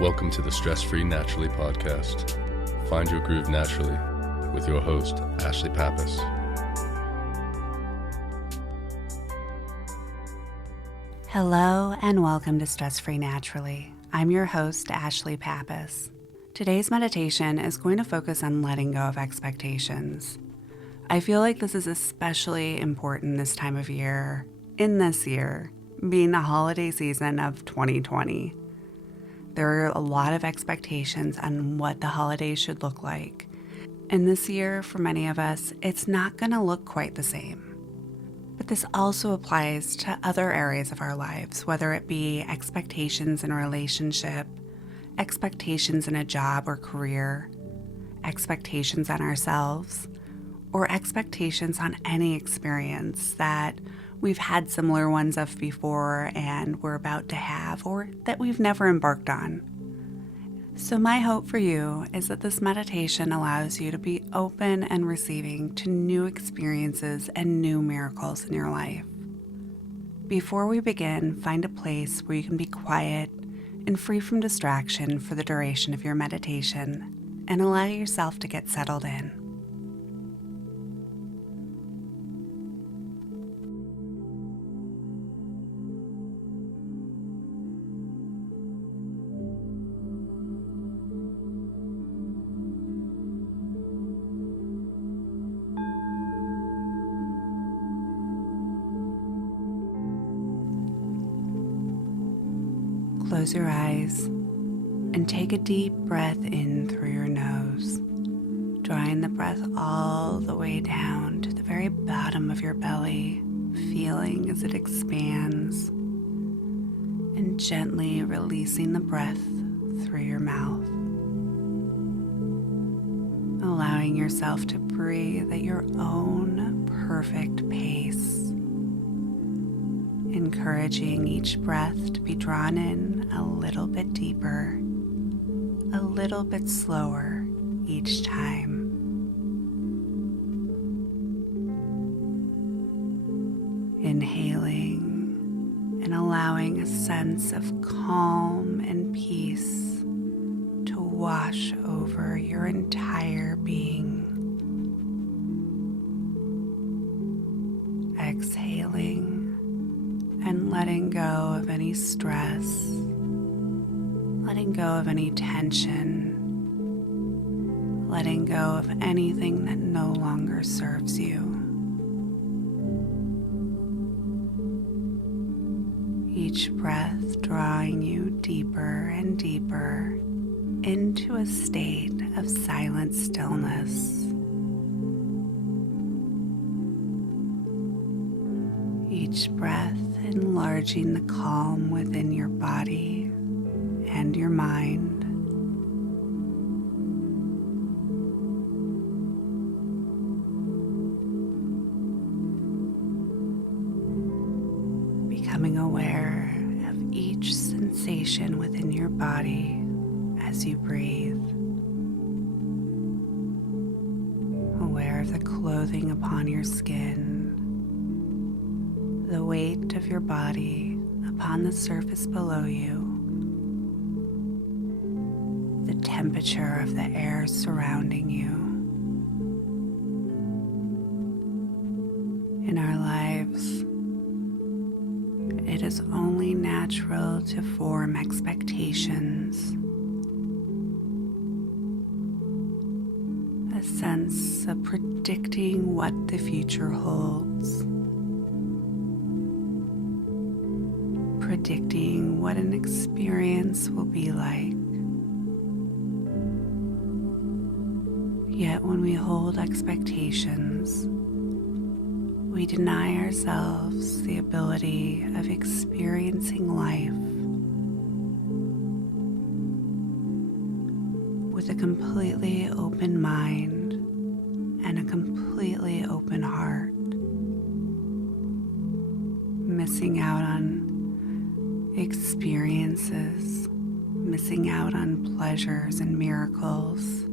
Welcome to the Stress Free Naturally podcast. Find your groove naturally with your host, Ashlie Pappas. Hello and welcome to Stress Free Naturally. I'm your host, Ashlie Pappas. Today's meditation is going to focus on letting go of expectations. I feel like this is especially important this time of year, in this year, being the holiday season of 2020. There are a lot of expectations on what the holidays should look like. And this year, for many of us, it's not going to look quite the same. But this also applies to other areas of our lives, whether it be expectations in a relationship, expectations in a job or career, expectations on ourselves, or expectations on any experience that we've had similar ones of before and we're about to have, or that we've never embarked on. So my hope for you is that this meditation allows you to be open and receiving to new experiences and new miracles in your life. Before we begin, find a place where you can be quiet and free from distraction for the duration of your meditation, and allow yourself to get settled in. Close your eyes and take a deep breath in through your nose, drawing the breath all the way down to the very bottom of your belly, feeling as it expands, and gently releasing the breath through your mouth, allowing yourself to breathe at your own perfect pace. Encouraging each breath to be drawn in a little bit deeper, a little bit slower each time. Inhaling and allowing a sense of calm and peace to wash over your entire being. Exhaling and letting go of any stress, letting go of any tension, letting go of anything that no longer serves you. Each breath drawing you deeper and deeper into a state of silent stillness. Each breath enlarging the calm within your body and your mind. Becoming aware of each sensation within your body as you breathe. Aware of the clothing upon your skin, the weight of your body upon the surface below you, the temperature of the air surrounding you. In our lives, it is only natural to form expectations, a sense of predicting what the future holds, predicting what an experience will be like. Yet when we hold expectations, we deny ourselves the ability of experiencing life with a completely open mind and a completely open heart, missing out on experiences, missing out on pleasures and miracles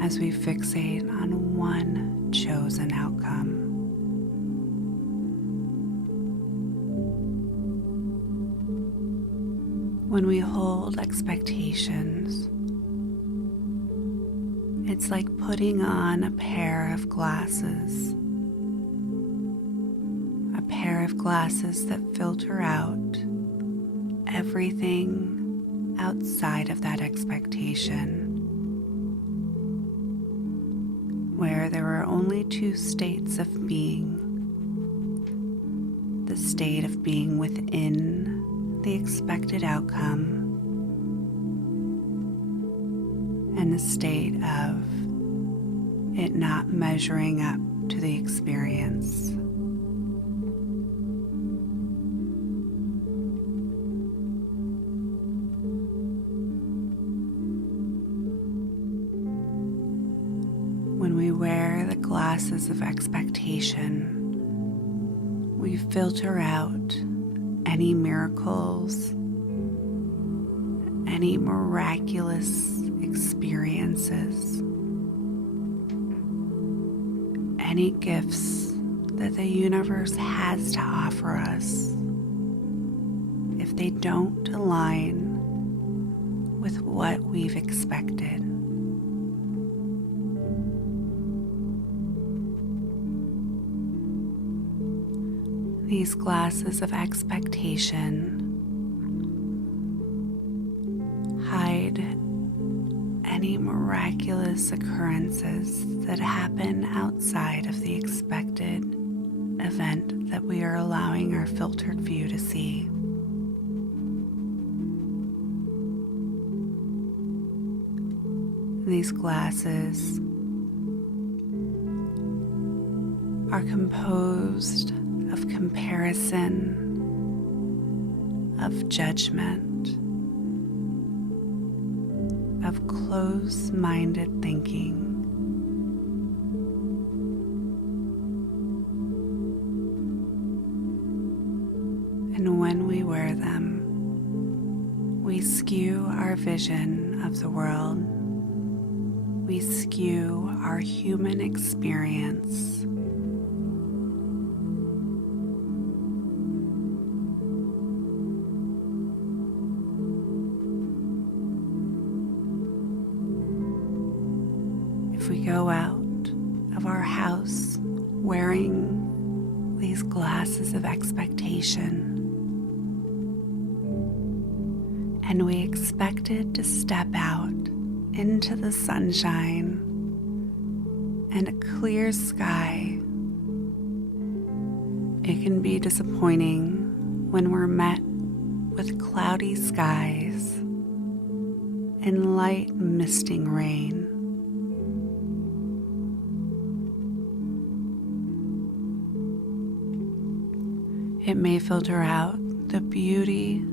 as we fixate on one chosen outcome. When we hold expectations, it's like putting on a pair of glasses. A pair of glasses that filter out everything outside of that expectation. Where there are only two states of being: the state of being within the expected outcome and the state of it not measuring up to the experience. When we wear the glasses of expectation, we filter out any miracles, any miraculous experiences, any gifts that the universe has to offer us if they don't align with what we've expected. These glasses of expectation hide any miraculous occurrences that happen outside of the expected event that we are allowing our filtered view to see. These glasses are composed of comparison, of judgment, of close-minded thinking. And when we wear them, we skew our vision of the world. We skew our human experience. If we go out of our house wearing these glasses of expectation, and we expected to step out into the sunshine and a clear sky, it can be disappointing when we're met with cloudy skies and light misting rain. It may filter out the beauty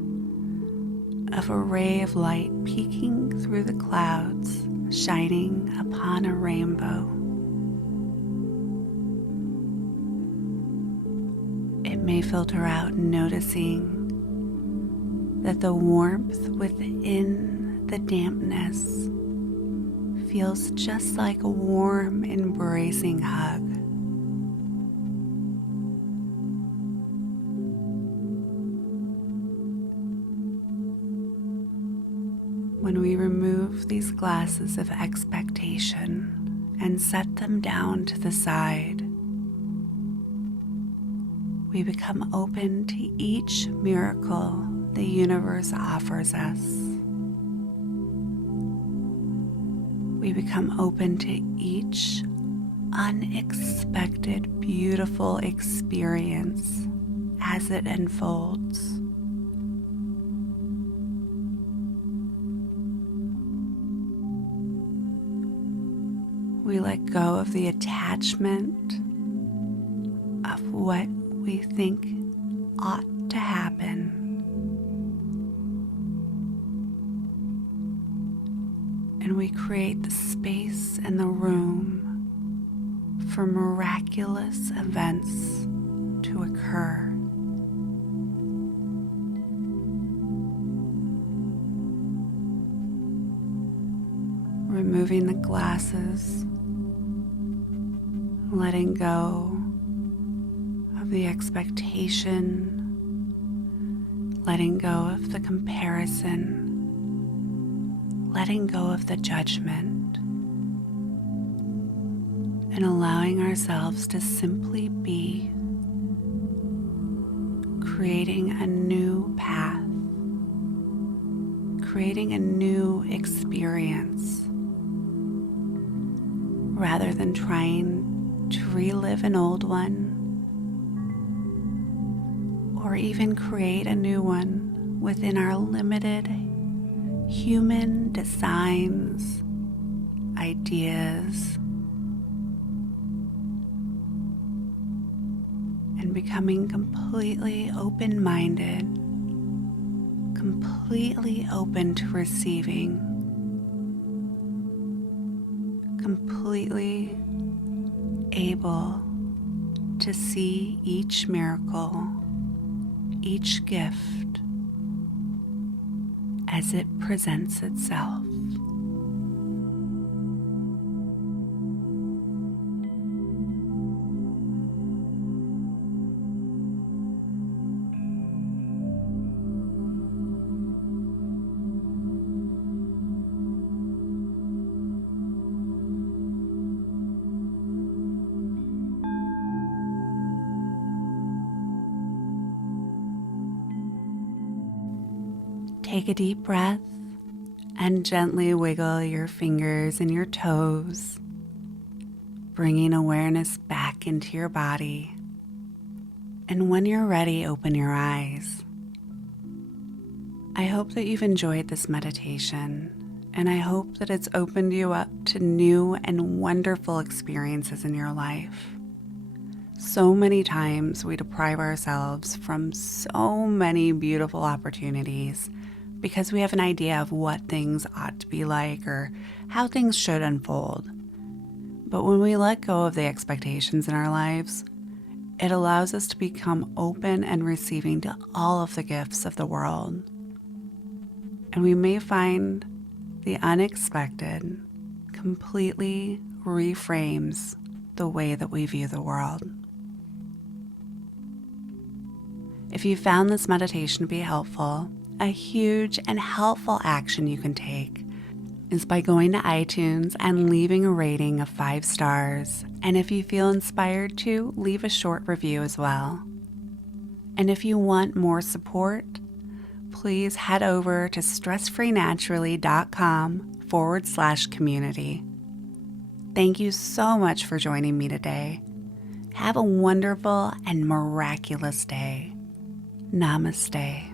of a ray of light peeking through the clouds, shining upon a rainbow. It may filter out noticing that the warmth within the dampness feels just like a warm, embracing hug. When we remove these glasses of expectation and set them down to the side, we become open to each miracle the universe offers us. We become open to each unexpected, beautiful experience as it unfolds. We let go of the attachment of what we think ought to happen. And we create the space and the room for miraculous events to occur. Removing the glasses, letting go of the expectation, letting go of the comparison, letting go of the judgment, and allowing ourselves to simply be, creating a new path, creating a new experience, rather than trying to relive an old one or even create a new one within our limited human designs, ideas, and becoming completely open-minded, completely open to receiving, completely able to see each miracle, each gift as it presents itself. Take a deep breath and gently wiggle your fingers and your toes, bringing awareness back into your body. And when you're ready, open your eyes. I hope that you've enjoyed this meditation, and I hope that it's opened you up to new and wonderful experiences in your life. So many times we deprive ourselves from so many beautiful opportunities because we have an idea of what things ought to be like or how things should unfold. But when we let go of the expectations in our lives, it allows us to become open and receiving to all of the gifts of the world. And we may find the unexpected completely reframes the way that we view the world. If you found this meditation to be helpful, a huge and helpful action you can take is by going to iTunes and leaving a rating of 5 stars. And if you feel inspired to, leave a short review as well. And if you want more support, please head over to stressfreenaturally.com/community. Thank you so much for joining me today. Have a wonderful and miraculous day. Namaste.